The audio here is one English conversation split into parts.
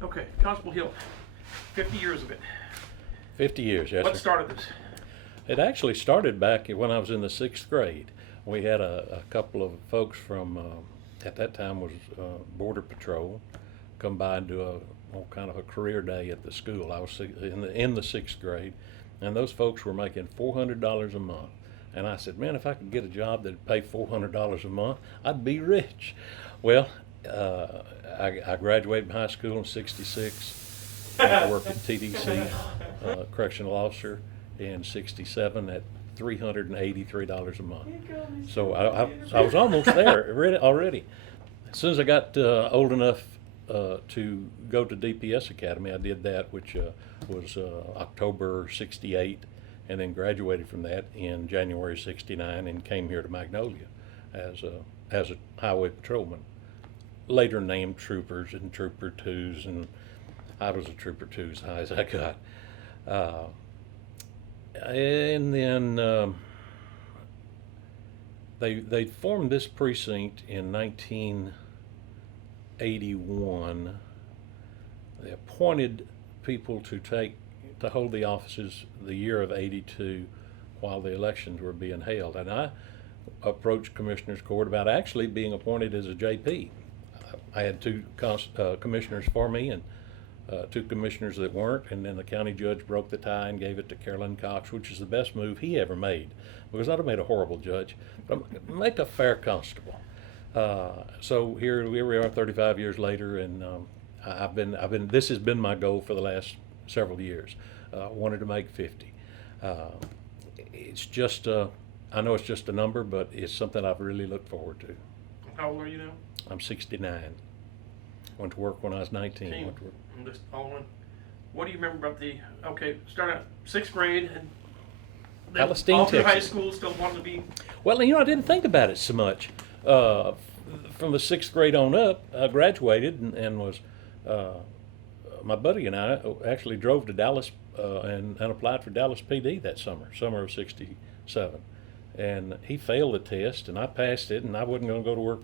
Okay, Constable Hill, 50 years of it. 50 years, yes. What sir. started this? It actually started back when I was in the 6th grade. We had a couple of folks from, at that time was Border Patrol, come by and do a kind of a career day at the school. I was in the 6th grade, and those folks were making $400 a month. And I said, man, if I could get a job that'd pay $400 a month, I'd be rich. Well, I graduated from high school in '66. I worked at TDC, correctional officer, in '67 at $383 a month. So I was almost there already. As soon as I got old enough to go to DPS Academy, I did that, which was October '68, and then graduated from that in January '69 and came here to Magnolia as a highway patrolman. Later named troopers and trooper twos, and I was a trooper two as high as I got. And then they formed this precinct in 1981. They appointed people to hold the offices the year of '82 while the elections were being held. And I approached Commissioner's Court about actually being appointed as a JP. I had two commissioners for me and two commissioners that weren't, and then the county judge broke the tie and gave it to Carolyn Cox, which is the best move he ever made, because I'd have made a horrible judge, but make a fair constable. So here we are 35 years later, and this has been my goal for the last several years. Wanted to make 50. It's just I know it's just a number, but it's something I've really looked forward to. How old are you now? I'm 69. Went to work when I was 19. I'm just following. What do you remember about start out 6th grade and then Palestine, all through high Texas. school still wanted to be? Well, I didn't think about it so much. From the 6th grade on up, I graduated and was, my buddy and I actually drove to Dallas and applied for Dallas PD that summer of '67. And he failed the test, and I passed it, and I wasn't going to go to work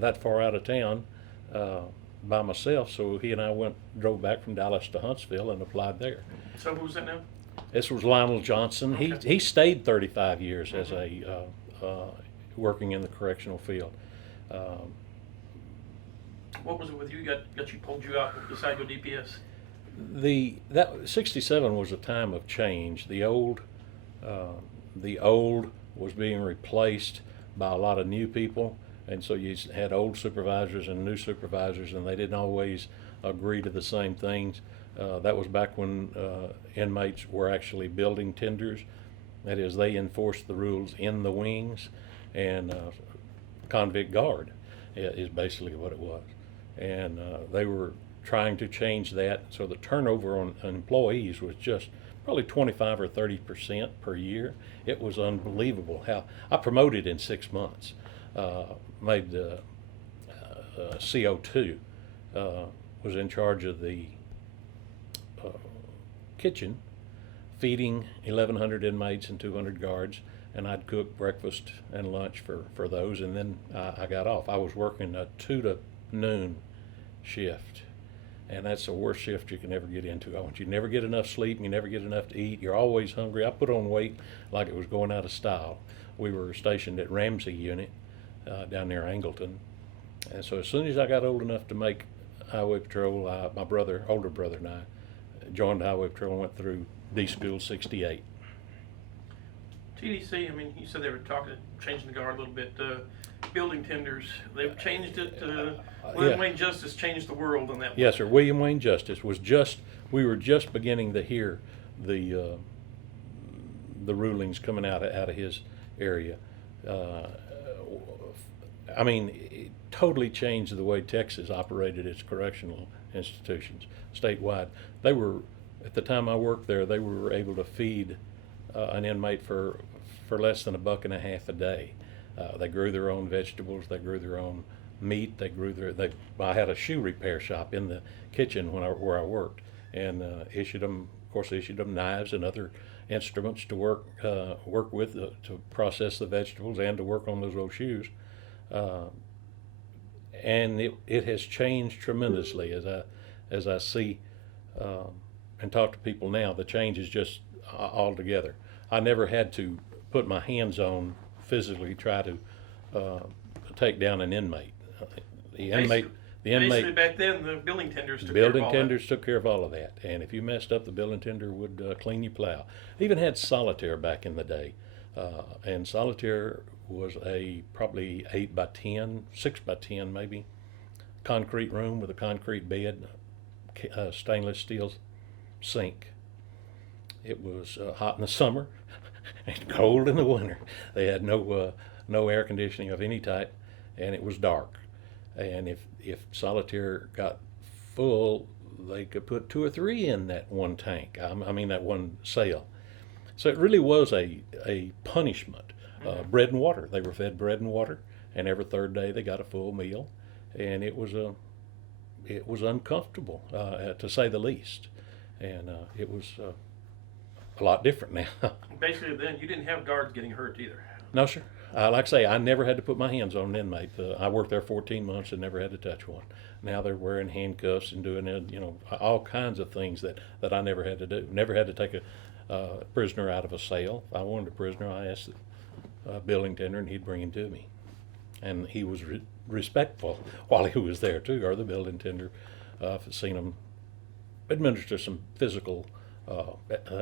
that far out of town by myself, so he and I drove back from Dallas to Huntsville and applied there. So who's that now? This was Lionel Johnson. Okay. He stayed 35 years as working in the correctional field. What was it with you pulled you out and decided to go DPS? That '67 was a time of change. The old was being replaced by a lot of new people, and so you had old supervisors and new supervisors, and they didn't always agree to the same things. That was back when inmates were actually building tenders. That is, they enforced the rules in the wings, and convict guard is basically what it was. And they were trying to change that, so the turnover on employees was just probably 25 or 30% per year. It was unbelievable how I promoted in 6 months. Made the CO2, was in charge of the kitchen, feeding 1,100 inmates and 200 guards, and I'd cook breakfast and lunch for those, and then I got off. I was working a 2 to noon shift, and that's the worst shift you can ever get into. You never get enough sleep, you never get enough to eat, you're always hungry. I put on weight like it was going out of style. We were stationed at Ramsey Unit down near Angleton, and so as soon as I got old enough to make highway patrol, my older brother and I joined highway patrol and went through D School '68. TDC, you said they were changing the guard a little bit. Building tenders, they've changed it. William Wayne Justice changed the world on that one. Yes, sir. William Wayne Justice we were just beginning to hear the rulings coming out of his area. It totally changed the way Texas operated its correctional institutions statewide. They were, at the time I worked there, they were able to feed an inmate for less than $1.50 a day. They grew their own vegetables, they grew their own meat, I had a shoe repair shop in the kitchen where I worked, and issued them knives and other instruments to work with to process the vegetables and to work on those old shoes. And it has changed tremendously as I see and talk to people now, the change is just altogether. I never had to put my hands on physically try to take down an inmate. The inmate. Basically, back then, the building tenders took care of Building all tenders took care of all of that, and if you messed up, the building tender would clean your plow. Even had solitaire back in the day, and solitaire was a probably 8 by 10, 6 by 10 maybe, concrete room with a concrete bed, stainless steel sink. It was hot in the summer and cold in the winter. They had no air conditioning of any type, and it was dark. And if solitaire got full, they could put 2 or 3 in that one tank. I mean that one cell. So it really was a punishment. Bread and water. They were fed bread and water, and every third day they got a full meal, and it was uncomfortable to say the least. And it was a lot different now. Basically, then you didn't have guards getting hurt either. No, sir. Like I say, I never had to put my hands on an inmate. I worked there 14 months and never had to touch one. Now they're wearing handcuffs and doing all kinds of things that I never had to do. Never had to take a prisoner out of a cell. If I wanted a prisoner, I asked the building tender, and he'd bring him to me. And he was respectful while he was there too, or the building tender. I've seen him administer some physical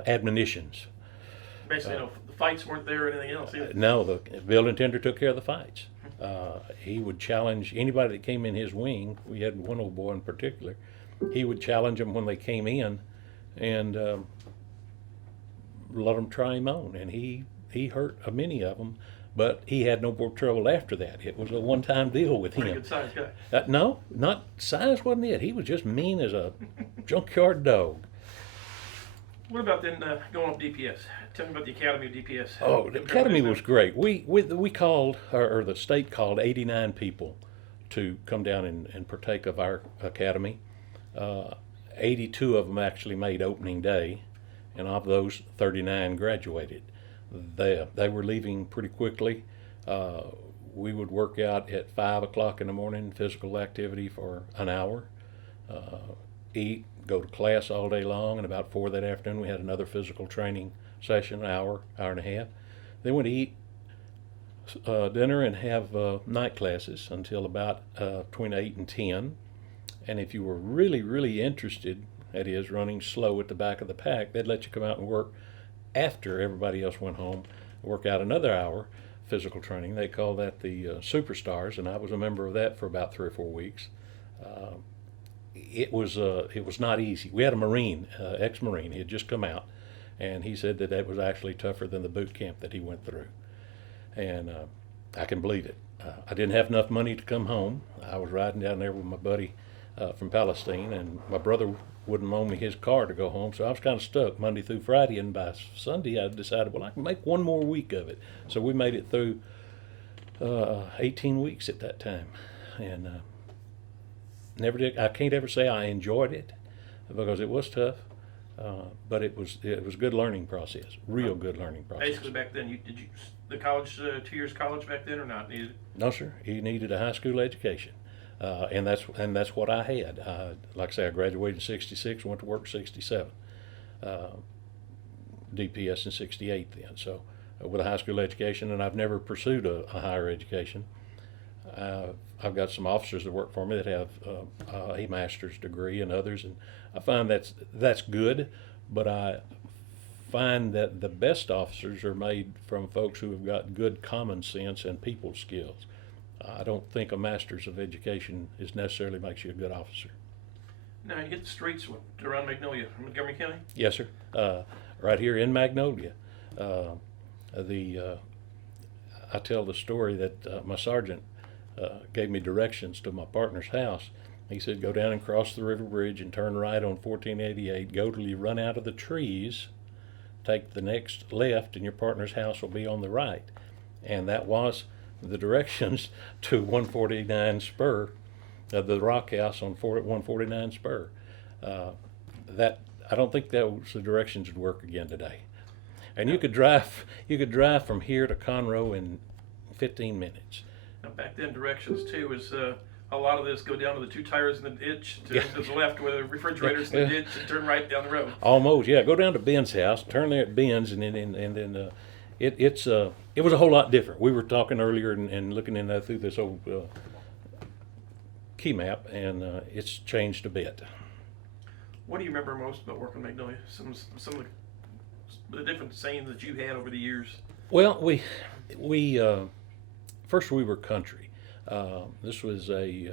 admonitions. Basically, the fights weren't there or anything else either. No, the building tender took care of the fights. He would challenge anybody that came in his wing. We had one old boy in particular. He would challenge them when they came in, and let them try him on. And he hurt many of them, but he had no more trouble after that. It was a one-time deal with him. Pretty good sized guy. No, not size wasn't it. He was just mean as a junkyard dog. What about then going up DPS? Tell me about the Academy of DPS. Oh, the academy was great. We called, or the state called 89 people to come down and partake of our academy. 82 of them actually made opening day, and of those, 39 graduated. They were leaving pretty quickly. We would work out at 5 o'clock in the morning, physical activity for an hour, eat, go to class all day long, and about 4 that afternoon we had another physical training session, hour and a half. Then we'd eat dinner and have night classes until about between 8 and 10. And if you were really, really interested, that is, running slow at the back of the pack, they'd let you come out and work after everybody else went home, work out another hour physical training. They call that the Superstars, and I was a member of that for about 3 or 4 weeks. It was not easy. We had a Marine, ex-Marine. He had just come out, and he said that was actually tougher than the boot camp that he went through. And I can believe it. I didn't have enough money to come home. I was riding down there with my buddy from Palestine, and my brother wouldn't loan me his car to go home, so I was kind of stuck Monday through Friday, and by Sunday I decided, well, I can make one more week of it. So we made it through 18 weeks at that time, and never did. I can't ever say I enjoyed it because it was tough, but it was a good learning process, real good learning process. Basically, back then, did you the college 2 years college back then or not needed? No, sir. He needed a high school education. And that's what I had. Like I say, I graduated in '66, went to work in '67, DPS in '68 then. So with a high school education, and I've never pursued a higher education. I've got some officers that work for me that have a master's degree and others, and I find that's good, but I find that the best officers are made from folks who have got good common sense and people skills. I don't think a master's of education necessarily makes you a good officer. Now you hit the streets around Magnolia, Montgomery County? Yes, sir. Right here in Magnolia. I tell the story that my sergeant gave me directions to my partner's house. He said, go down and cross the river bridge and turn right on 1488. Go till you run out of the trees. Take the next left and your partner's house will be on the right. And that was the directions to 149 Spur, the Rock House on 149 Spur. That I don't think that was the directions would work again today. And you could drive from here to Conroe in 15 minutes. Now back then, directions too was a lot of this go down to the 2 tires in the ditch to the left where the refrigerator's in the ditch and turn right down the road. Almost, yeah. Go down to Ben's house, turn there at Ben's, and then it was a whole lot different. We were talking earlier and looking in through this old key map, and it's changed a bit. What do you remember most about working in Magnolia? Some of the different sayings that you had over the years. Well, we first we were country. This was a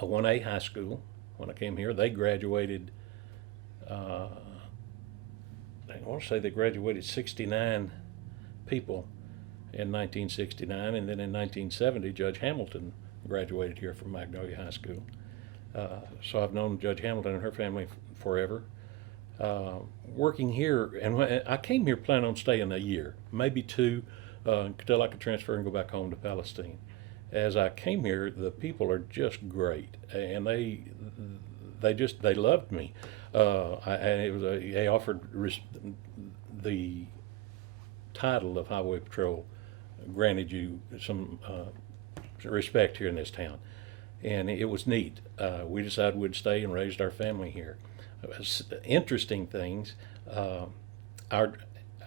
1A high school when I came here. They graduated. I want to say they graduated 69 people in 1969, and then in 1970, Judge Hamilton graduated here from Magnolia High School. So I've known Judge Hamilton and her family forever. Working here, and I came here planning on staying a year, maybe 2, until I could transfer and go back home to Palestine. As I came here, the people are just great, and they loved me. They offered the title of Highway Patrol, granted you some respect here in this town, and it was neat. We decided we'd stay and raised our family here. Interesting things.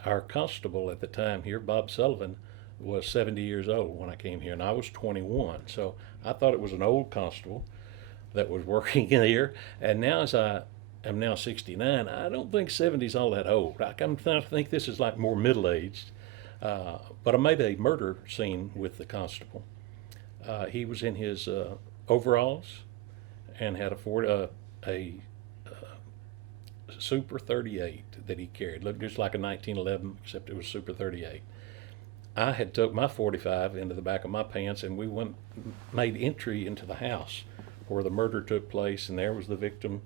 Our constable at the time here, Bob Sullivan, was 70 years old when I came here, and I was 21. So I thought it was an old constable that was working in here. And now, as I am now 69, I don't think 70 is all that old. I think this is like more middle-aged. But I made a murder scene with the constable. He was in his overalls and had a Super 38 that he carried. Looked just like a 1911, except it was Super 38. I had took my 45 into the back of my pants, and we made entry into the house where the murder took place, and there was the victim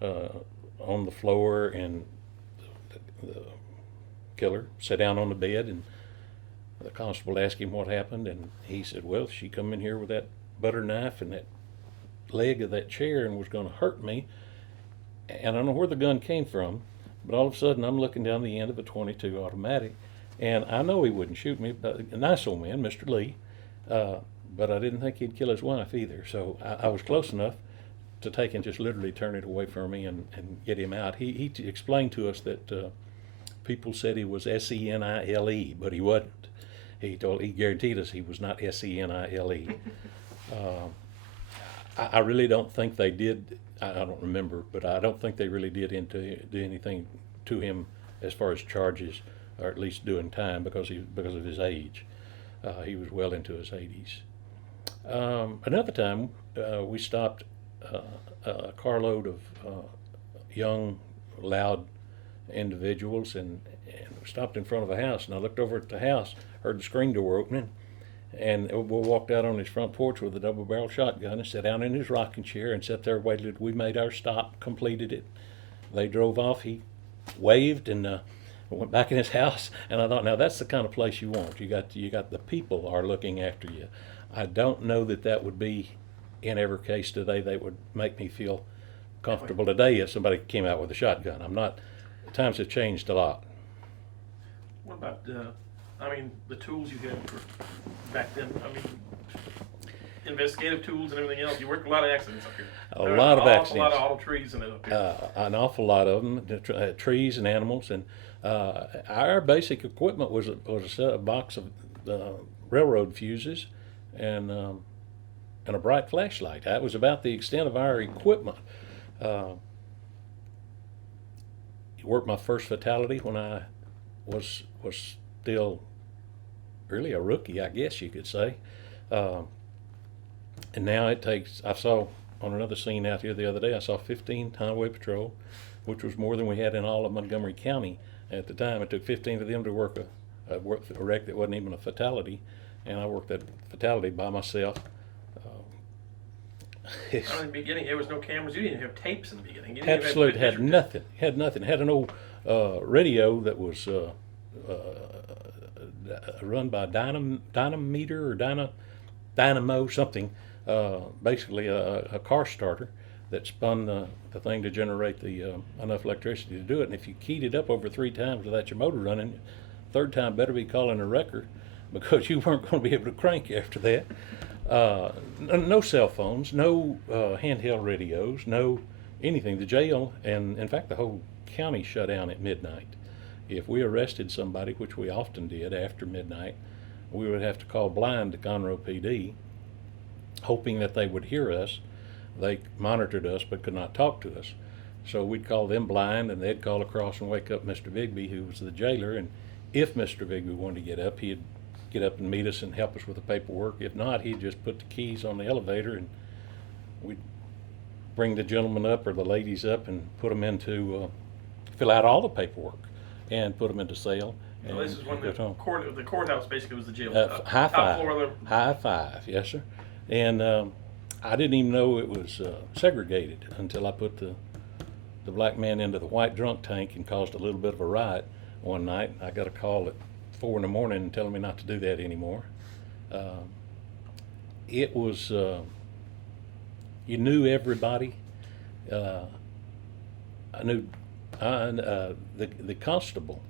on the floor, and the killer sat down on the bed, and the constable asked him what happened, and he said, well, she come in here with that butter knife and that leg of that chair and was going to hurt me. And I don't know where the gun came from, but all of a sudden I'm looking down the end of a .22 automatic, and I know he wouldn't shoot me, but a nice old man, Mr. Lee, but I didn't think he'd kill his wife either. So I was close enough to take and just literally turn it away from me and get him out. He explained to us that people said he was Senile, but he wasn't. He guaranteed us he was not Senile. I really don't think they did. I don't remember, but I don't think they really did do anything to him as far as charges, or at least doing time because of his age. He was well into his 80s. Another time, we stopped a carload of young, loud individuals, and stopped in front of a house. And I looked over at the house, heard the screen door opening, and we walked out on his front porch with a double-barrel shotgun and sat down in his rocking chair and sat there, waited. We made our stop, completed it. They drove off. He waved and went back in his house. And I thought, now that's the kind of place you want. You got the people are looking after you. I don't know that would be in every case today. They would make me feel comfortable today if somebody came out with a shotgun. Times have changed a lot. What about the tools you had back then? Investigative tools and everything else. You worked a lot of accidents up here. A lot of accidents. A lot of auto trees and up here. An awful lot of them, trees and animals. And our basic equipment was a box of railroad fuses and a bright flashlight. That was about the extent of our equipment. Worked my first fatality when I was still really a rookie, I guess you could say. And now I saw on another scene out here the other day, I saw 15 highway patrol, which was more than we had in all of Montgomery County at the time. It took 15 of them to work a wreck that wasn't even a fatality, and I worked that fatality by myself. In the beginning, there was no cameras. You didn't have tapes in the beginning. Absolutely, had nothing. Had an old radio that was run by dynamometer or dynamo something. Basically, a car starter that spun the thing to generate the enough electricity to do it. And if you keyed it up over 3 times without your motor running, third time better be calling a wrecker, because you weren't going to be able to crank after that. No cell phones, no handheld radios, no anything. The jail, and in fact the whole county, shut down at midnight. If we arrested somebody, which we often did after midnight, we would have to call blind to Conroe PD, hoping that they would hear us. They monitored us but could not talk to us. So we'd call them blind, and they'd call across and wake up Mr. Bigby, who was the jailer. And if Mr. Bigby wanted to get up, he'd get up and meet us and help us with the paperwork. If not, he'd just put the keys on the elevator, and we'd bring the gentleman up or the ladies up and put them into, fill out all the paperwork and put them into cell. So this is when the courthouse basically was the jail. High top five. floor of the. High five, yes, sir. And I didn't even know it was segregated until I put the black man into the white drunk tank and caused a little bit of a riot one night. I got a call at 4 in the morning telling me not to do that anymore. It was, you knew everybody. I knew the constable,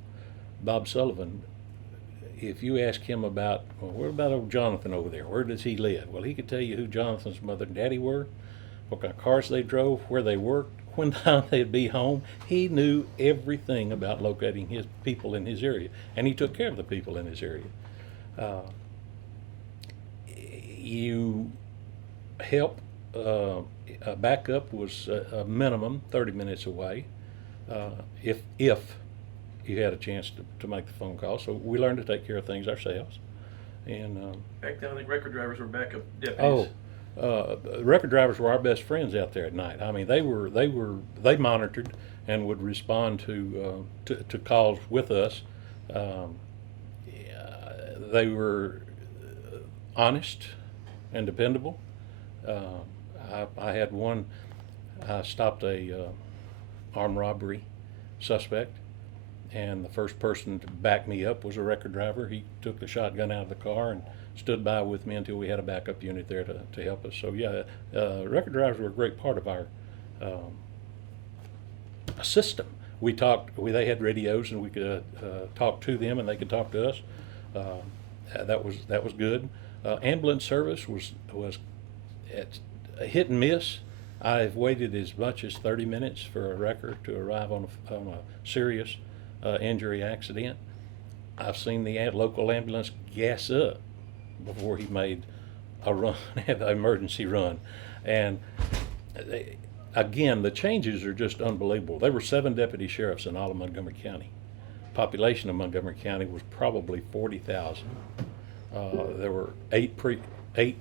Bob Sullivan. If you ask him about, well, where about old Jonathan over there? Where does he live? Well, he could tell you who Jonathan's mother and daddy were, what kind of cars they drove, where they worked, when time they'd be home. He knew everything about locating his people in his area, and he took care of the people in his area. You help. A backup was a minimum 30 minutes away, if you had a chance to make the phone call. So we learned to take care of things ourselves. And back then, I think record drivers were backup deputies. Record drivers were our best friends out there at night. I mean, they monitored and would respond to calls with us. They were honest and dependable. I had one. I stopped a armed robbery suspect, and the first person to back me up was a record driver. He took the shotgun out of the car and stood by with me until we had a backup unit there to help us. So yeah, record drivers were a great part of our system. They had radios, and we could talk to them, and they could talk to us. That was good. Ambulance service was it's a hit and miss. I've waited as much as 30 minutes for a wrecker to arrive on a serious injury accident. I've seen the local ambulance gas up before he made a run, an emergency run. And again, the changes are just unbelievable. There were 7 deputy sheriffs in all of Montgomery County. Population of Montgomery County was probably 40,000. There were 8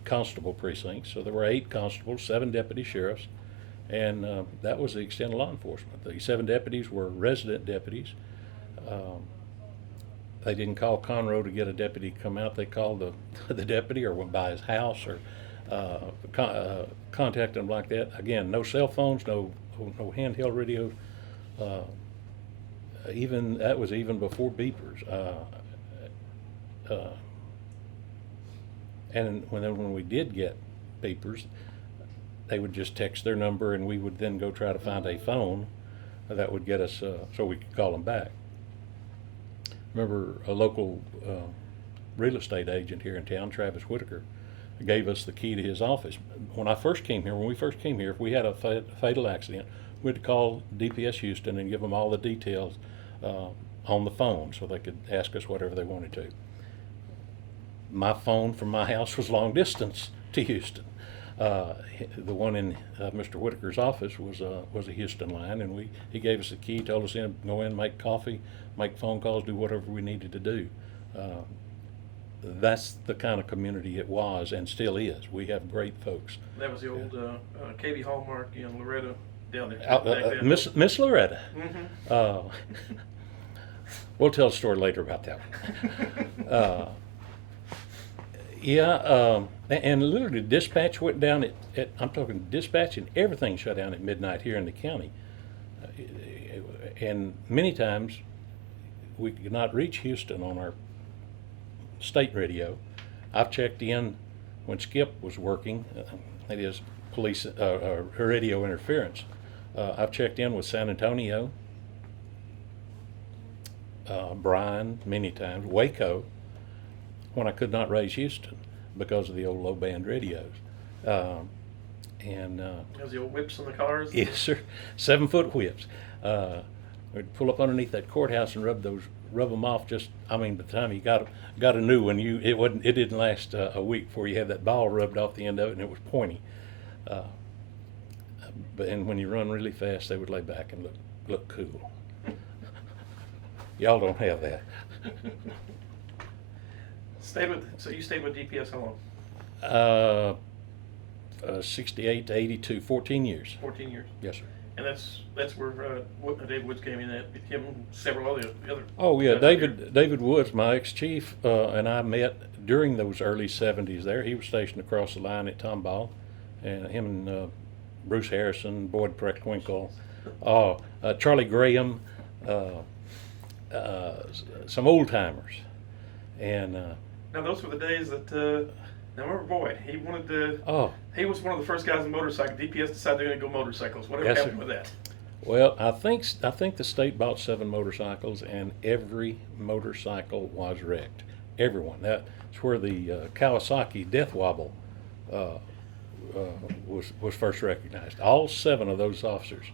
constable precincts, so there were 8 constables, 7 deputy sheriffs, and that was the extent of law enforcement. The 7 deputies were resident deputies. They didn't call Conroe to get a deputy to come out. They called the deputy, or went by his house, or contacted him like that. Again, no cell phones, no handheld radios. That was even before beepers. And when we did get beepers, they would just text their number, and we would then go try to find a phone that would get us so we could call them back. Remember, a local real estate agent here in town, Travis Whitaker, gave us the key to his office. When we first came here, if we had a fatal accident, we had to call DPS Houston and give them all the details on the phone so they could ask us whatever they wanted to. My phone from my house was long distance to Houston. The one in Mr. Whitaker's office was a Houston line, and he gave us the key, told us to go in, make coffee, make phone calls, do whatever we needed to do. That's the kind of community it was and still is. We have great folks. That was the old KB Hallmark in Loretta down there. Miss Loretta. Mm-hmm. We'll tell a story later about that one. And literally dispatch went down at I'm talking dispatch, and everything shut down at midnight here in the county. And many times we could not reach Houston on our state radio. I've checked in when Skip was working, that is police radio interference. I've checked in with San Antonio, Bryan many times, Waco, when I could not raise Houston. because of the old low band radios. Has the old whips on the cars? Yes, sir. 7-foot whips. We'd pull up underneath that courthouse and rub them off. By the time you got a new one, it didn't last a week before you had that ball rubbed off the end of it, and it was pointy. And when you run really fast, they would lay back and look cool. Y'all don't have that. So you stayed with DPS how long? 68 to 82, 14 years. 14 years. Yes, sir. And that's where David Woods came in at, with him and several other. Oh yeah, David Woods, my ex-chief, and I met during those early 70s there. He was stationed across the line at Tomball, and him and Bruce Harrison, Boyd Preckwinkle, Charlie Graham, some old timers. And now those were the days that now remember Boyd, he wanted to, he was one of the first guys on motorcycle. DPS decided they're going to go motorcycles. Whatever Yes, happened sir. with that? Well, I think the state bought 7 motorcycles, and every motorcycle was wrecked. Everyone. That's where the Kawasaki death wobble was first recognized. All 7 of those officers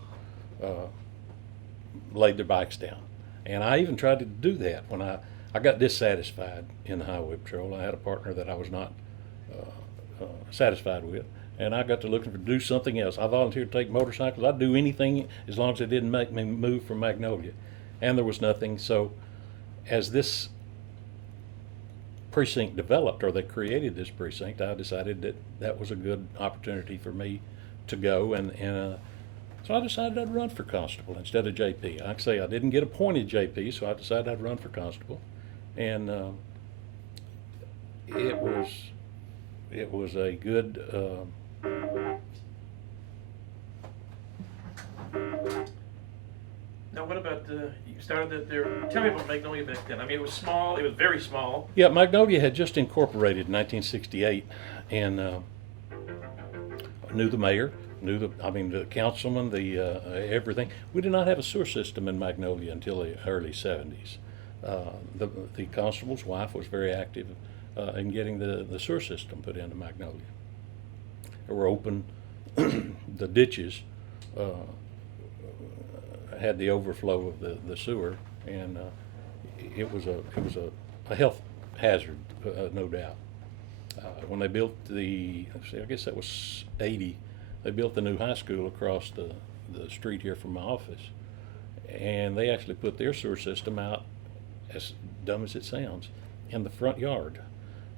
laid their bikes down, and I even tried to do that when I got dissatisfied in the highway patrol. I had a partner that I was not satisfied with, and I got to looking for do something else. I volunteered to take motorcycles. I'd do anything as long as it didn't make me move from Magnolia, and there was nothing. So as this precinct developed, or they created this precinct, I decided that was a good opportunity for me to go, and so I decided I'd run for constable instead of JP. Like I say, I didn't get appointed JP, so I decided I'd run for constable, and it was a good Now what about, you started that there, tell me about Magnolia back then. I mean, it was small, it was very small. Yeah, Magnolia had just incorporated in 1968, and knew the mayor, the councilman, everything. We did not have a sewer system in Magnolia until the early 70s. The constable's wife was very active in getting the sewer system put into Magnolia. There were open, the ditches had the overflow of the sewer, and it was a health hazard, no doubt. When they built I guess that was 80, they built the new high school across the street here from my office, and they actually put their sewer system out, as dumb as it sounds, in the front yard.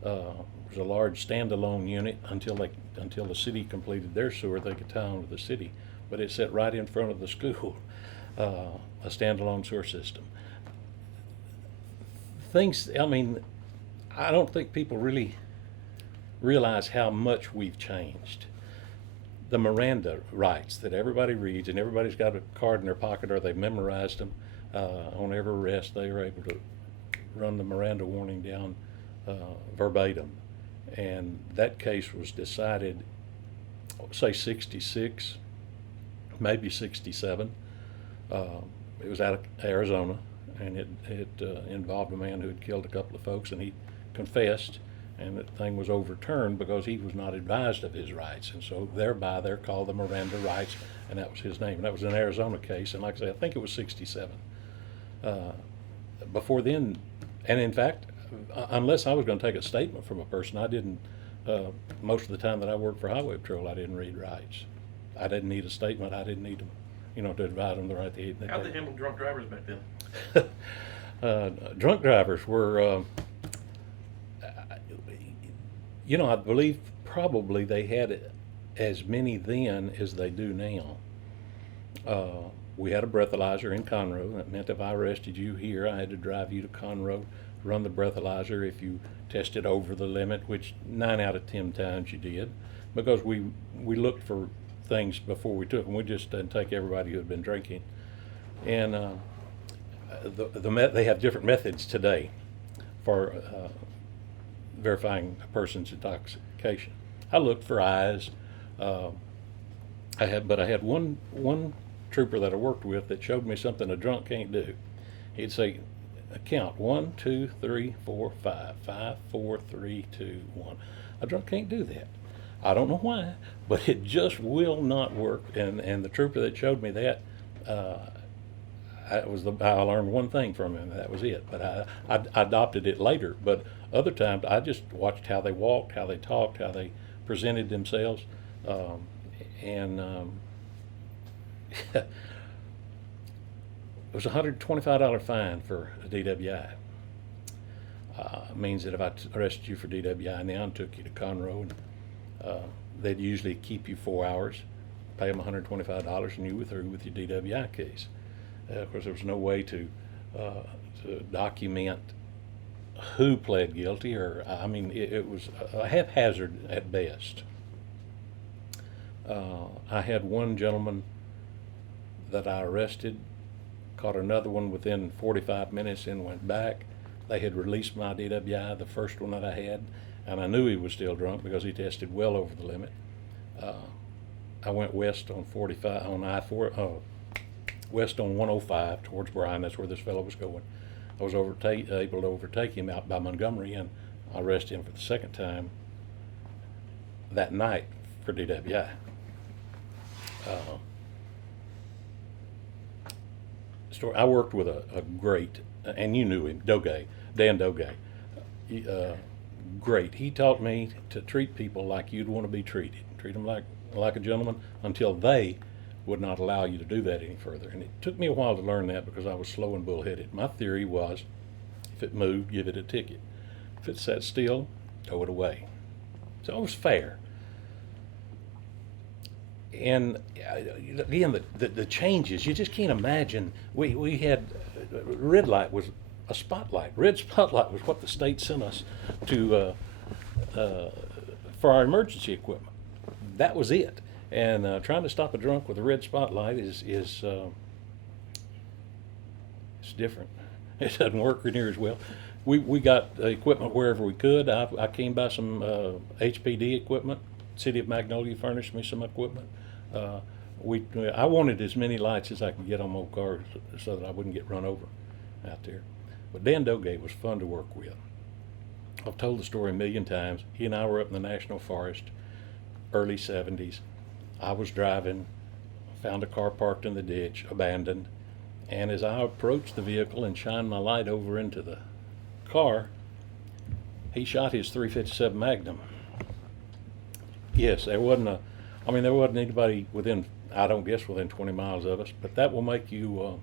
It was a large standalone unit until the city completed their sewer. They could tie on to the city, but it sat right in front of the school, a standalone sewer system. I don't think people really realize how much we've changed. The Miranda rights that everybody reads, and everybody's got a card in their pocket, or they've memorized them. On every arrest, they were able to run the Miranda warning down verbatim. And that case was decided, say 66, maybe 67. It was out of Arizona, and it involved a man who had killed a couple of folks, and he confessed, and the thing was overturned because he was not advised of his rights, and so thereby they're called the Miranda rights, and that was his name. And that was an Arizona case, and like I say, I think it was 67. Before then, and in fact, unless I was going to take a statement from a person, I didn't. Most of the time that I worked for Highway Patrol, I didn't read rights. I didn't need a statement. I didn't need them, to advise them the right to eat. How'd they handle drunk drivers back then? Drunk drivers were, I believe probably they had as many then as they do now. We had a breathalyzer in Conroe. That meant if I arrested you here, I had to drive you to Conroe, run the breathalyzer if you tested over the limit, which 9 out of 10 times you did, because we looked for things before we took them. We just didn't take everybody who had been drinking. And they have different methods today for verifying a person's intoxication. I looked for eyes. I had one trooper that I worked with that showed me something a drunk can't do. He'd say, count 1, 2, 3, 4, 5, 5, 4, 3, 2, 1. A drunk can't do that. I don't know why, but it just will not work. And the trooper that showed me that, I learned one thing from him, and that was it. But I adopted it later. But other times, I just watched how they walked, how they talked, how they presented themselves, it was a $125 fine for a DWI. Means that if I arrested you for DWI now and took you to Conroe, and they'd usually keep you 4 hours, pay them $125, and you were through with your DWI case. Of course, there was no way to document who pled guilty, or I mean, it was a haphazard at best. I had one gentleman that I arrested, caught another one within 45 minutes and went back. They had released my DWI, the first one that I had, and I knew he was still drunk because he tested well over the limit. I went west on 45, on I-4, west on 105 towards Bryan. That's where this fellow was going. I was able to overtake him out by Montgomery, and I arrested him for the second time that night for DWI. I worked with a great, and you knew him, Dan Dogay. Great. He taught me to treat people like you'd want to be treated. Treat them like a gentleman until they would not allow you to do that any further. And it took me a while to learn that because I was slow and bullheaded. My theory was, if it moved, give it a ticket. If it sat still, tow it away. So it was fair. And again, the changes, you just can't imagine. We had, red light was a spotlight. Red spotlight was what the state sent us to for our emergency equipment. That was it. And trying to stop a drunk with a red spotlight is it's different. It doesn't work near as well. We got equipment wherever we could. I came by some HPD equipment. City of Magnolia furnished me some equipment. I wanted as many lights as I could get on my cars so that I wouldn't get run over out there. But Dan Dogay was fun to work with. I've told the story a million times. He and I were up in the National Forest, early 70s. I was driving, found a car parked in the ditch, abandoned, and as I approached the vehicle and shined my light over into the car, he shot his .357 Magnum. Yes, there wasn't anybody within 20 miles of us, but that will make your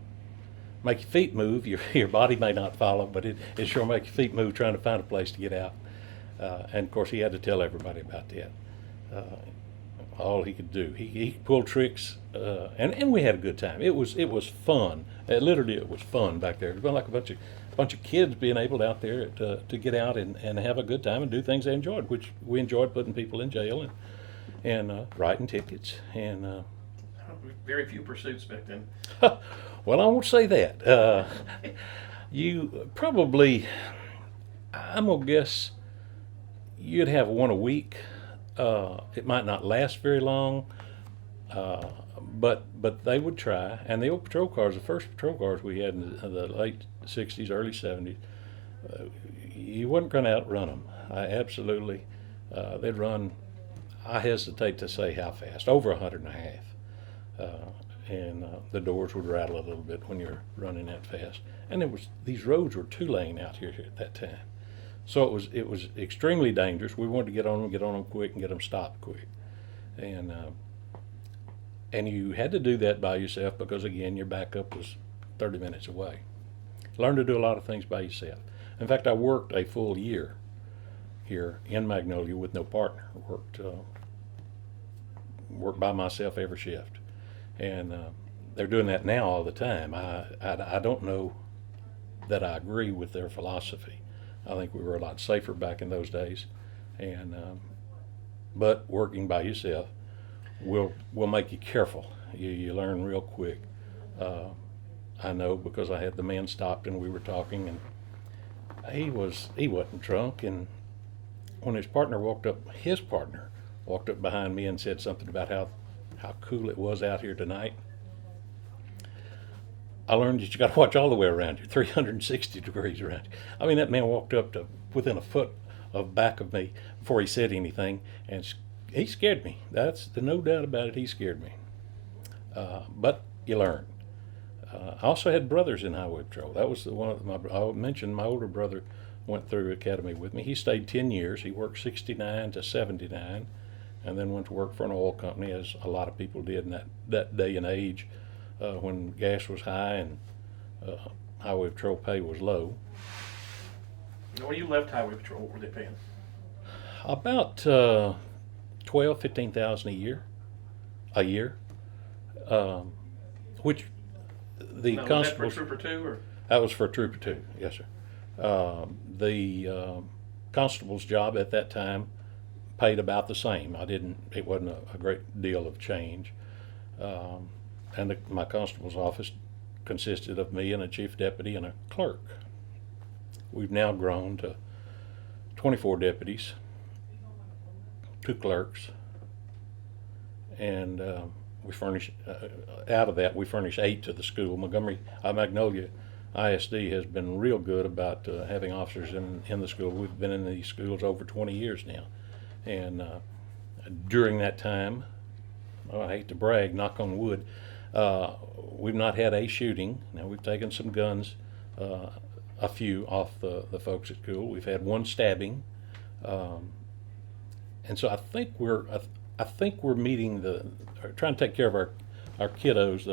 feet move. Your body may not follow, but it sure make your feet move trying to find a place to get out. And of course, he had to tell everybody about that. All he could do, he pulled tricks, and we had a good time. It was fun. Literally, it was fun back there. It was like a bunch of kids being able out there to get out and have a good time and do things they enjoyed, which we enjoyed putting people in jail and writing tickets and very few pursuits back then. Well, I won't say that. You probably, I'm gonna guess, you'd have one a week. It might not last very long, but they would try. And the old patrol cars, the first patrol cars we had in the late 60s, early 70s, you wasn't going to outrun them. They'd run, I hesitate to say how fast, over 100.5. And the doors would rattle a little bit when you're running that fast. And these roads were 2-lane out here at that time. So it was extremely dangerous. We wanted to get on them quick and get them stopped quick. And you had to do that by yourself because, again, your backup was 30 minutes away. Learn to do a lot of things by yourself. In fact, I worked a full year here in Magnolia with no partner. Worked by myself every shift. And they're doing that now all the time. I don't know that I agree with their philosophy. I think we were a lot safer back in those days, but working by yourself will make you careful. You learn real quick. I know because I had the man stopped and we were talking, and he wasn't drunk, and when his partner walked up behind me and said something about how cool it was out here tonight. I learned that you got to watch all the way around you, 360 degrees around you. I mean, that man walked up to within a foot of back of me before he said anything, and he scared me. That's no doubt about it. He scared me. But you learn. I also had brothers in highway patrol. That was the one of I mentioned my older brother went through academy with me. He stayed 10 years. He worked 69 to 79 and then went to work for an oil company, as a lot of people did in that day and age when gas was high and highway patrol pay was low. When you left highway patrol, what were they paying? About $12,000-15,000 a year, which the Now, constables. was that for Trooper 2 or? That was for Trooper 2, yes, sir. The constable's job at that time paid about the same. It wasn't a great deal of change. And my constable's office consisted of me and a chief deputy and a clerk. We've now grown to 24 deputies, 2 clerks, and we furnish, out of that, we furnish 8 to the school. Magnolia ISD has been real good about having officers in the school. We've been in these schools over 20 years now. And during that time, I hate to brag, knock on wood, we've not had a shooting. Now, we've taken some guns, a few off the folks at school. We've had 1 stabbing. And so I think we're meeting trying to take care of our kiddos.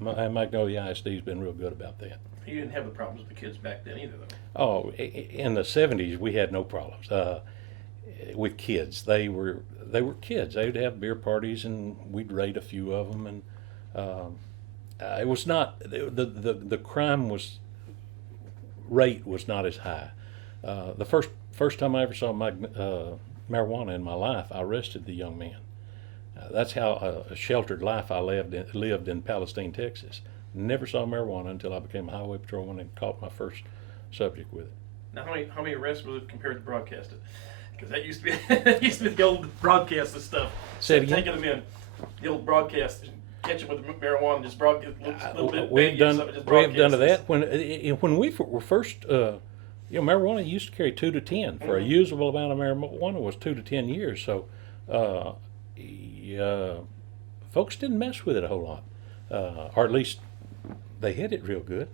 Magnolia ISD has been real good about that. You didn't have the problems with the kids back then either, though. Oh, in the 70s we had no problems with kids. They were kids. They would have beer parties, and we'd raid a few of them, and it was not the crime rate was not as high. The first time I ever saw marijuana in my life, I arrested the young man. That's how a sheltered life I lived in Palestine, Texas. Never saw marijuana until I became a highway patrolman and caught my first subject with it. Now, how many arrests was it compared to broadcasting? Because that used to be the old broadcast stuff. Say it again? Taking them in, the old broadcast, catch them with the marijuana, just broadcast a little bit. We've done that when we were first. Marijuana used to carry 2 to 10 for a usable amount of marijuana was 2 to 10 years. So, folks didn't mess with it a whole lot, or at least they hid it real good.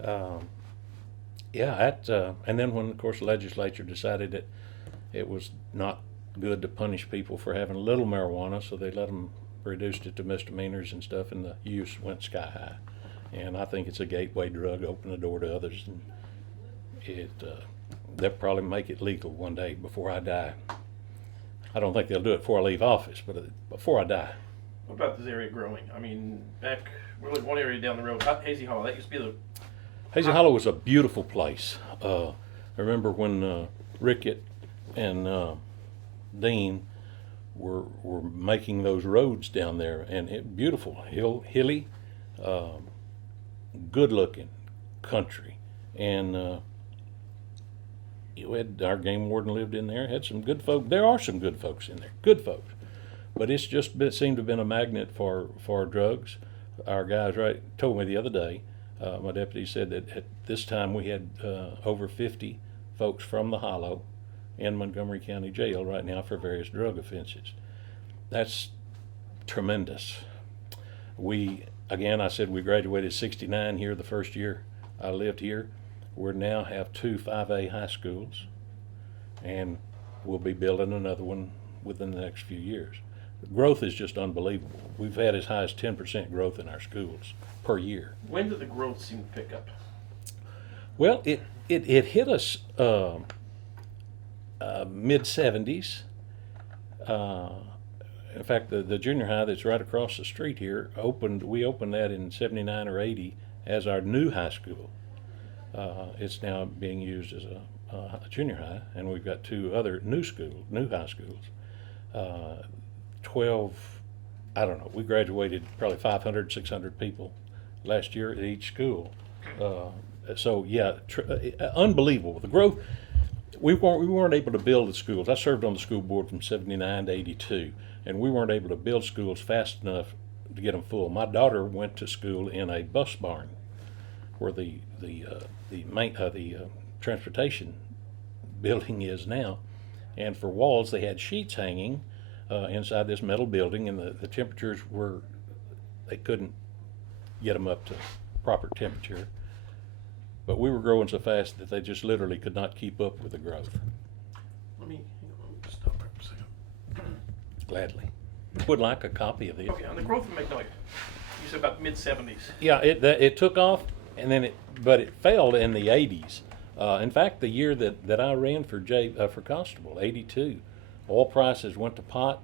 And then when, of course, the legislature decided that it was not good to punish people for having a little marijuana, so they let them reduced it to misdemeanors and stuff, and the use went sky high. And I think it's a gateway drug, open the door to others, and they'll probably make it legal one day before I die. I don't think they'll do it before I leave office, but before I die. What about this area growing? I mean, we live one area down the road, Hazy Hollow. That used to be the Hazy Hollow was a beautiful place. I remember when Rickett and Dean were making those roads down there, and beautiful, hilly, good looking country. And our game warden lived in there, had some good folk. There are some good folks in there, good folks. But it seemed to have been a magnet for drugs. Our guys told me the other day, my deputy said that at this time we had over 50 folks from the Hollow in Montgomery County Jail right now for various drug offenses. That's tremendous. I said we graduated 69 here the first year I lived here. We now have 2 5A high schools, and we'll be building another one within the next few years. The growth is just unbelievable. We've had as high as 10% growth in our schools per year. When did the growth seem to pick up? Well, it hit us mid-70s. In fact, the junior high that's right across the street here we opened that in 79 or 80 as our new high school. It's now being used as a junior high, and we've got 2 other new high schools. 12, I don't know, we graduated probably 500, 600 people last year at each school. So yeah, unbelievable. The growth, we weren't able to build the schools. I served on the school board from 79 to 82, and we weren't able to build schools fast enough to get them full. My daughter went to school in a bus barn where the transportation building is now. And for walls, they had sheets hanging inside this metal building, and the temperatures were, they couldn't get them up to proper temperature. But we were growing so fast that they just literally could not keep up with the growth. Let me stop there for a second. Gladly. Would like a copy of this. Okay, on the growth of Magnolia, you said about mid-70s. Yeah, it took off, and then but it failed in the 80s. In fact, the year that I ran for Constable, 82, oil prices went to pot.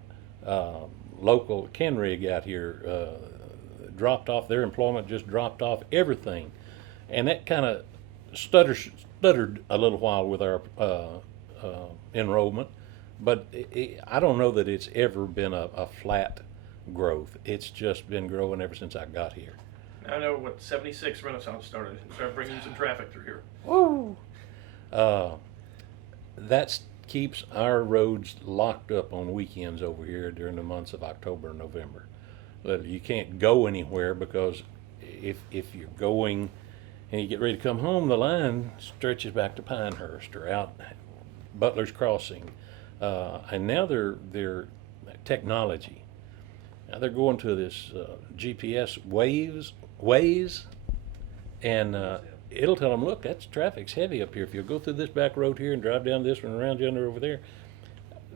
Local Ken Rig out here dropped off. Their employment just dropped off. Everything, and that kind of stuttered a little while with our enrollment. But I don't know that it's ever been a flat growth. It's just been growing ever since I got here. I know what 76 Renaissance started bringing some traffic through here. Woo! That keeps our roads locked up on weekends over here during the months of October and November. You can't go anywhere because if you're going and you get ready to come home, the line stretches back to Pinehurst or out Butler's Crossing. And now they're technology. Now they're going to this GPS Waze, and it'll tell them, look, that's traffic's heavy up here. If you go through this back road here and drive down this one, around yonder over there,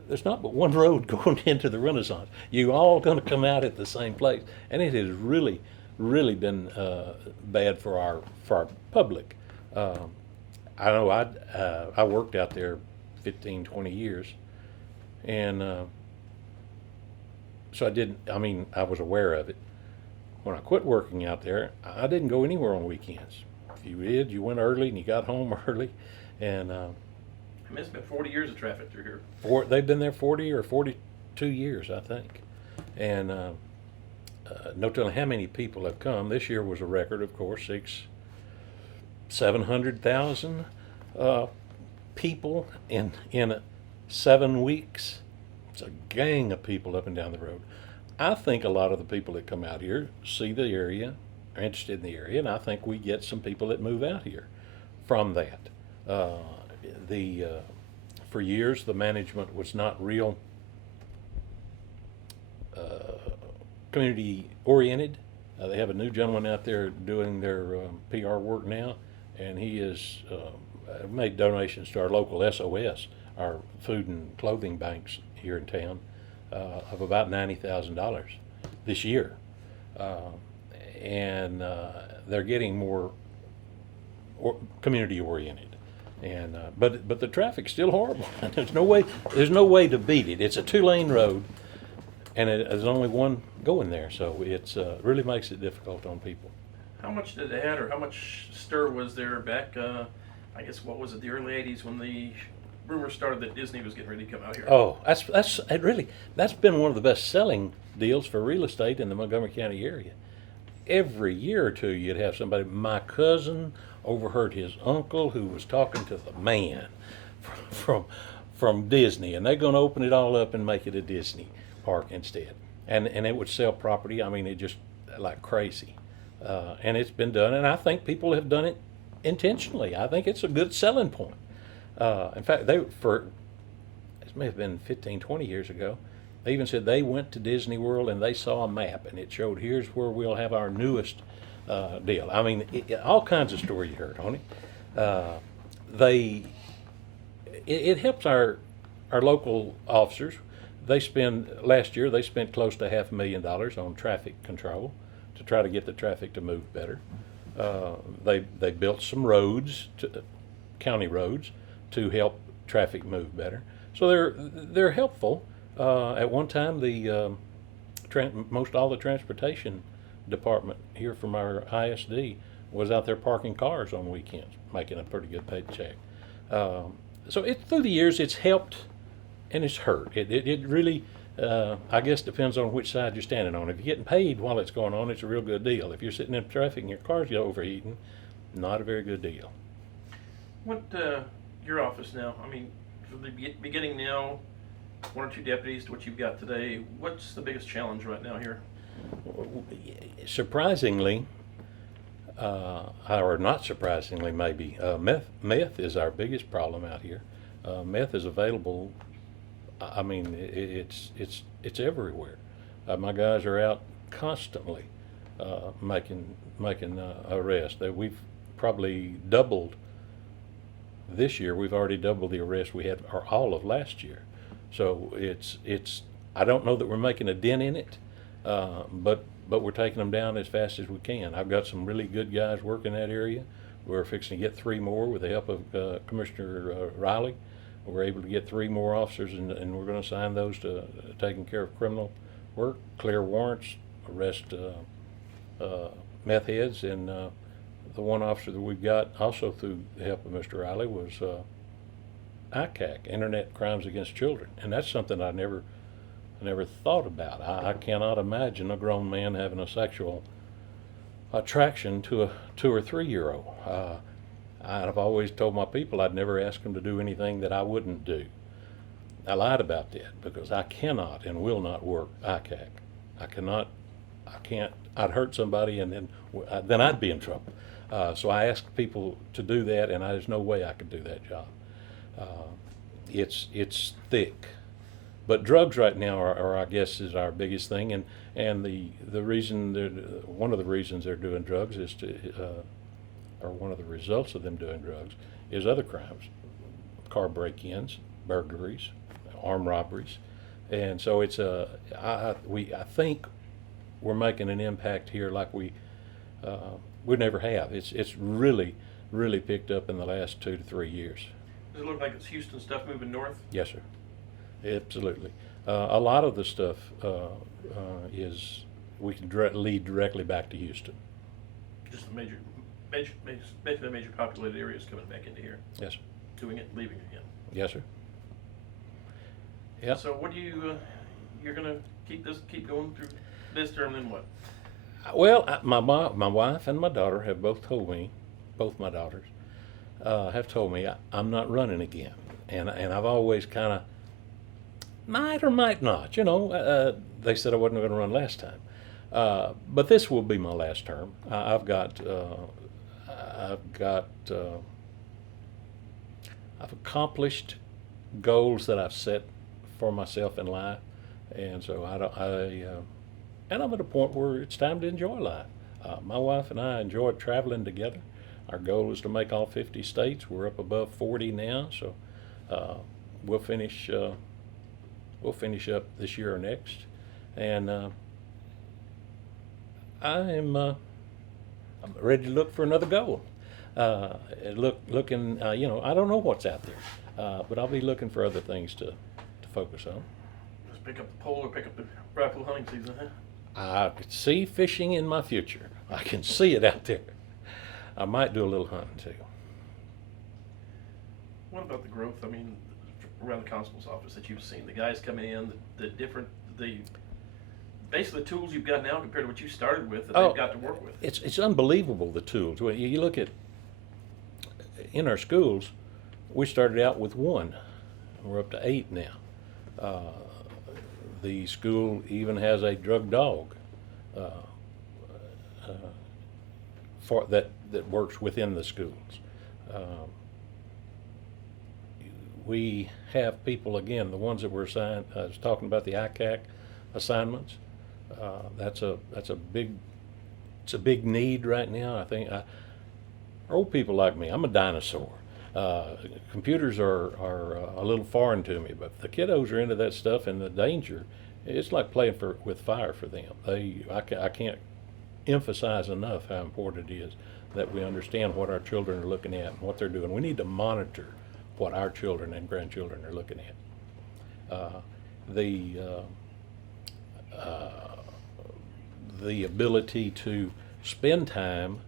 there's not but one road going into the Renaissance. You all going to come out at the same place, and it has really been bad for our public. I know I worked out there 15, 20 years, and so I was aware of it. When I quit working out there, I didn't go anywhere on weekends. If you did, you went early and you got home early, and it's been 40 years of traffic through here. They've been there 40 or 42 years, I think, and no telling how many people have come. This year was a record, of course, 700,000 people in 7 weeks. It's a gang of people up and down the road. I think a lot of the people that come out here see the area, are interested in the area, and I think we get some people that move out here from that. For years, the management was not real community oriented. They have a new gentleman out there doing their PR work now, and he has made donations to our local SOS, our food and clothing banks here in town, of about $90,000 this year, and they're getting more community oriented. And but the traffic's still horrible. There's no way to beat it. It's a 2-lane road, and there's only one going there, so it's really makes it difficult on people. How much did it add, or how much stir was there back? I guess what was it, the early '80s, when the rumors started that Disney was getting ready to come out here? Oh, that's been one of the best selling deals for real estate in the Montgomery County area. Every year or two, you'd have somebody. My cousin overheard his uncle, who was talking to the man from Disney, and they're going to open it all up and make it a Disney park instead. And it would sell property. I mean, it just like crazy. And it's been done, and I think people have done it intentionally. I think it's a good selling point. In fact, this may have been 15, 20 years ago, they even said they went to Disney World and they saw a map, and it showed here's where we'll have our newest deal. I mean, all kinds of stories you heard on it. It helps our local officers. Last year they spent close to $500,000 on traffic control to try to get the traffic to move better. They built some roads, county roads, to help traffic move better. So they're helpful. At one time, most all the transportation department here from our ISD was out there parking cars on weekends, making a pretty good paycheck. So through the years, it's helped and it's hurt. It really, I guess, depends on which side you're standing on. If you're getting paid while it's going on, it's a real good deal. If you're sitting in traffic and your car's overheating, not a very good deal. What your office now? I mean, from the beginning now, 1 or 2 deputies to what you've got today. What's the biggest challenge right now here? Surprisingly, or not surprisingly, maybe meth is our biggest problem out here. Meth is available. I mean, it's everywhere. My guys are out constantly making arrests. That we've probably doubled this year. We've already doubled the arrests we had or all of last year. So it's I don't know that we're making a dent in it, but we're taking them down as fast as we can. I've got some really good guys working that area. We're fixing to get 3 more with the help of Commissioner Riley. We're able to get 3 more officers, and we're going to assign those to taking care of criminal work, clear warrants, arrest meth heads, and the one officer that we've got also through the help of Mr. Riley was ICAC, Internet Crimes Against Children, and that's something I never thought about. I cannot imagine a grown man having a sexual attraction to a 2 or 3 year old. I've always told my people I'd never ask them to do anything that I wouldn't do. I lied about that because I cannot and will not work ICAC. I can't. I'd hurt somebody and then I'd be in trouble. So I asked people to do that, and there's no way I could do that job. It's thick. But drugs right now are I guess is our biggest thing, and the reason one of the reasons they're doing drugs is or one of the results of them doing drugs is other crimes, car break-ins, burglaries, armed robberies, and so it's I think we're making an impact here like we never have. It's really picked up in the last 2 to 3 years. Does it look like it's Houston stuff moving north? Yes, sir. Absolutely. A lot of the stuff is we can lead directly back to Houston. Just the basically the major populated areas coming back into here. Yes, sir. Doing it, leaving again. Yes, sir. Yeah. So what do you're gonna keep going through this term, then what? Well, my wife and my daughter have both told me, both my daughters have told me I'm not running again, and I've always kind of might or might not. They said I wasn't going to run last time, but this will be my last term. I've accomplished goals that I've set for myself in life, and so and I'm at a point where it's time to enjoy life. My wife and I enjoy traveling together. Our goal is to make all 50 states. We're up above 40 now, so we'll finish up this year or next. And I'm ready to look for another goal. Looking, I don't know what's out there, but I'll be looking for other things to focus on. Just pick up the pole or pick up the rifle hunting season, huh? I could see fishing in my future. I can see it out there. I might do a little hunting too. What about the growth? I mean, around the constable's office that you've seen, the guys coming in, basically the tools you've got now compared to what you started with that they've got to work with. It's unbelievable, the tools. When you look at in our schools, we started out with 1. We're up to 8 now. The school even has a drug dog for that works within the schools. We have people, again, the ones that were assigned. I was talking about the ICAC assignments. That's a big need right now. I think old people like me. I'm a dinosaur. Computers are a little foreign to me, but the kiddos are into that stuff, and the danger, it's like playing with fire for them. I can't emphasize enough how important it is that we understand what our children are looking at and what they're doing. We need to monitor what our children and grandchildren are looking at. The ability to spend time,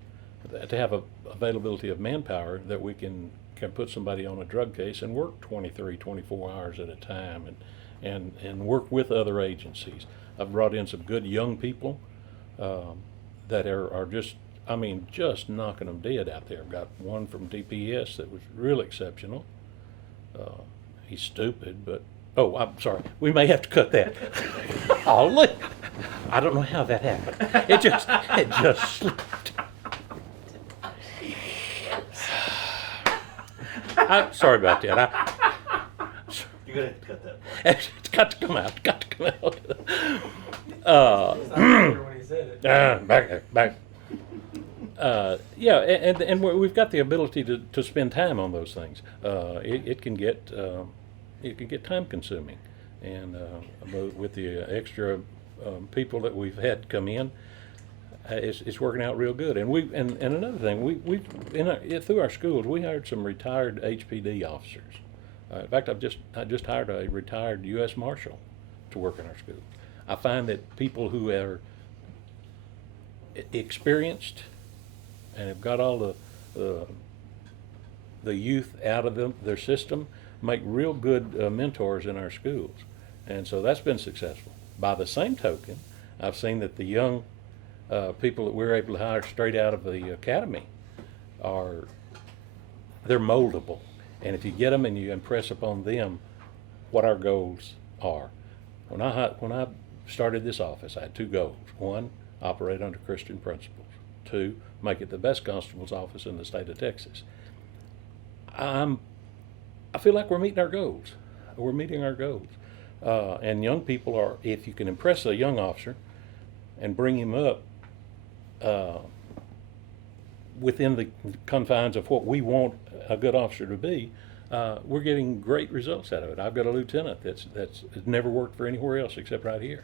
to have availability of manpower that we can put somebody on a drug case and work 23, 24 hours at a time and work with other agencies. I've brought in some good young people that are just knocking them dead out there. I've got one from DPS that was real exceptional. He's stupid, but I'm sorry. We may have to cut that. Oh, look. I don't know how that happened. It just slipped. I'm sorry about that. You're gonna have to cut that part. It's got to come out. Got to come out. I remember when he said it. Back. Yeah, and we've got the ability to spend time on those things. It can get time consuming, and with the extra people that we've had come in, it's working out real good. And another thing, through our schools we hired some retired HPD officers. In fact, I just hired a retired U.S. Marshal to work in our school. I find that people who are experienced and have got all the youth out of their system make real good mentors in our schools, and so that's been successful. By the same token, I've seen that the young people that we're able to hire straight out of the academy they're moldable, and if you get them and you impress upon them what our goals are. When I started this office, I had two goals. One, operate under Christian principles. Two, make it the best constable's office in the state of Texas. I feel like we're meeting our goals. We're meeting our goals. And young people are, if you can impress a young officer and bring him up within the confines of what we want a good officer to be, we're getting great results out of it. I've got a lieutenant that's never worked for anywhere else except right here.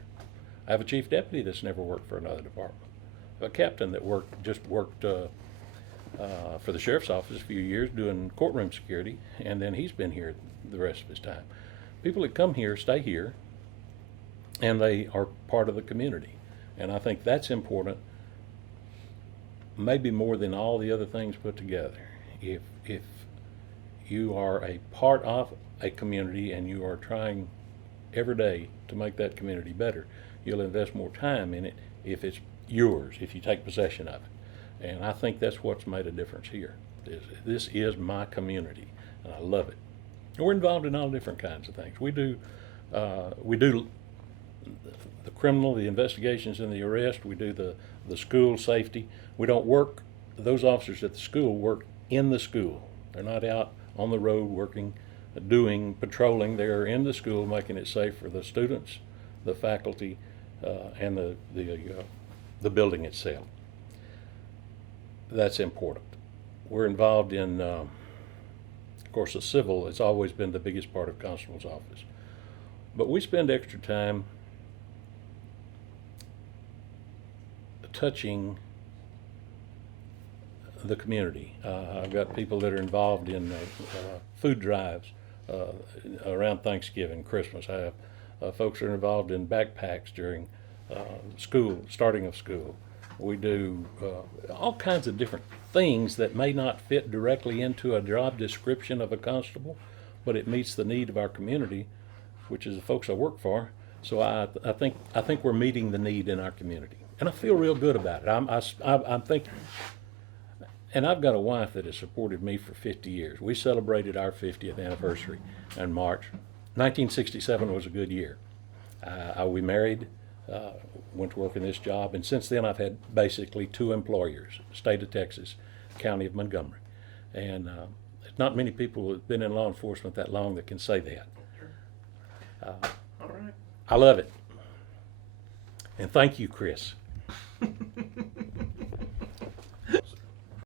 I have a chief deputy that's never worked for another department. A captain that just worked for the sheriff's office a few years doing courtroom security, and then he's been here the rest of his time. People that come here stay here, and they are part of the community, and I think that's important, maybe more than all the other things put together. If you are a part of a community and you are trying every day to make that community better, you'll invest more time in it if it's yours, if you take possession of it. And I think that's what's made a difference here. This is my community, and I love it. And we're involved in all different kinds of things. We do the criminal, the investigations and the arrest. We do the school safety. We don't work, those officers at the school work in the school. They're not out on the road working, patrolling. They're in the school making it safe for the students, the faculty, and the building itself. That's important. We're involved in, of course, the civil has always been the biggest part of constable's office. But we spend extra time touching the community. I've got people that are involved in food drives around Thanksgiving, Christmas. I have folks that are involved in backpacks during starting of school. We do all kinds of different things that may not fit directly into a job description of a constable, but it meets the need of our community, which is the folks I work for. So I think we're meeting the need in our community, and I feel real good about it. I'm thinking, and I've got a wife that has supported me for 50 years. We celebrated our 50th anniversary in March. 1967 was a good year. We married, went to work in this job, and since then I've had basically two employers, state of Texas, county of Montgomery. And there's not many people who have been in law enforcement that long that can say that. All right. I love it. And thank you, Chris.